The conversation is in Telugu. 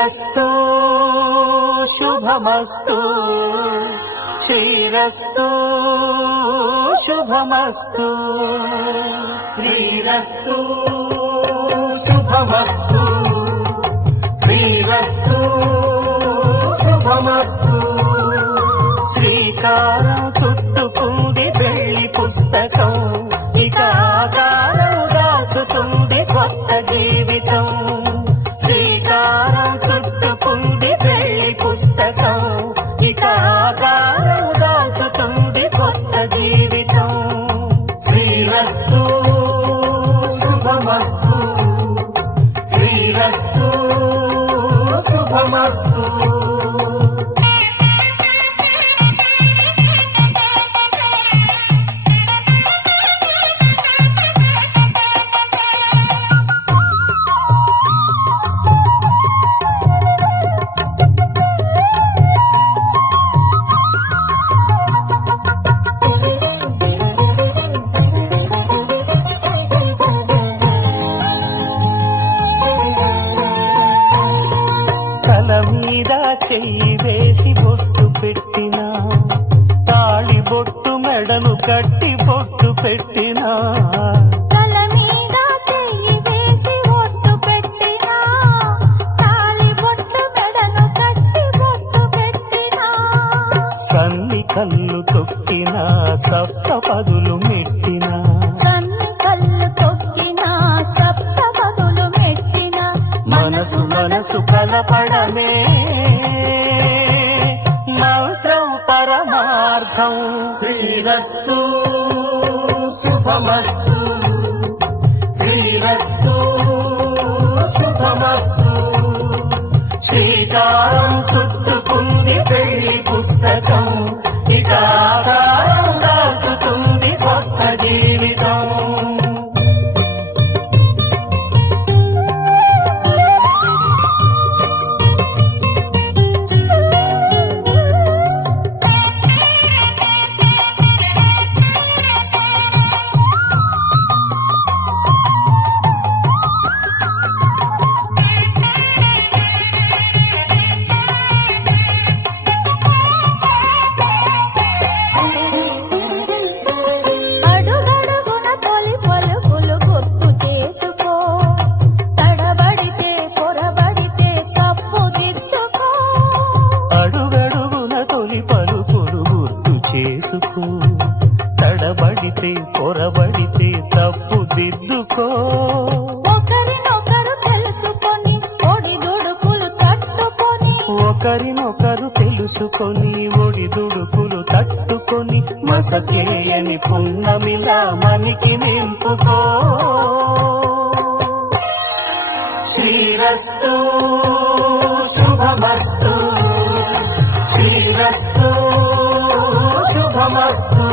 శ్రీరస్తు శుభమస్తు శ్రీరస్తు శుభమస్తు శ్రీరస్తు శుభమస్తు శ్రీరస్తు శుభమస్తు శ్రీకారం చుట్టుకుంది పెళ్లి పుస్తకం ఇక ఆకారం దాచుతుంది కొత్త జీవితం శ్రీకారం చుట్టుకుంది పెళ్లి పుస్తకం ఇక ఆకారం దాచుతుంది కొత్త జీవితం శ్రీరస్తు శుభమస్తు శ్రీరస్తు శుభమస్తు మీద చెయ్యి వేసి బొట్టు పెట్టినా తాళి బొట్టు మెడను కట్టి బొట్టు పెట్టినా తల మీద చెయ్యి వేసి బొట్టు పెట్టినా తాళి బొట్టు మెడను కట్టి బొట్టు పెట్టినా సన్ని కళ్ళు తొక్కినా సప్త పదులు మెట్టినా సన్ని కళ్ళు తొక్కినా సప్త పదులు మెట్టినా మనసు మనసు కలపడమే మంత్రం పరమార్థం శ్రీరస్తు శుభమస్తు శ్రీరస్తు శుభమస్తు శ్రీకారం చుట్టుకుంది పెళ్లి పుస్తకం ఇక ఆకారం దాచుతుంది కొత్త జీవితం తడబడితే పొరబడితే తప్పు దిద్దుకో ఒకరినొకరు తెలుసుకొని ఒడిదుడుకులు తట్టుకొని ఒకరినొకరు తెలుసుకొని ఒడిదుడుకులు తట్టుకొని మసకేయని పున్నమిలా మనికి నింపుకో శ్రీరస్తు శుభమస్తు శ్రీరస్తు శుభమస్తు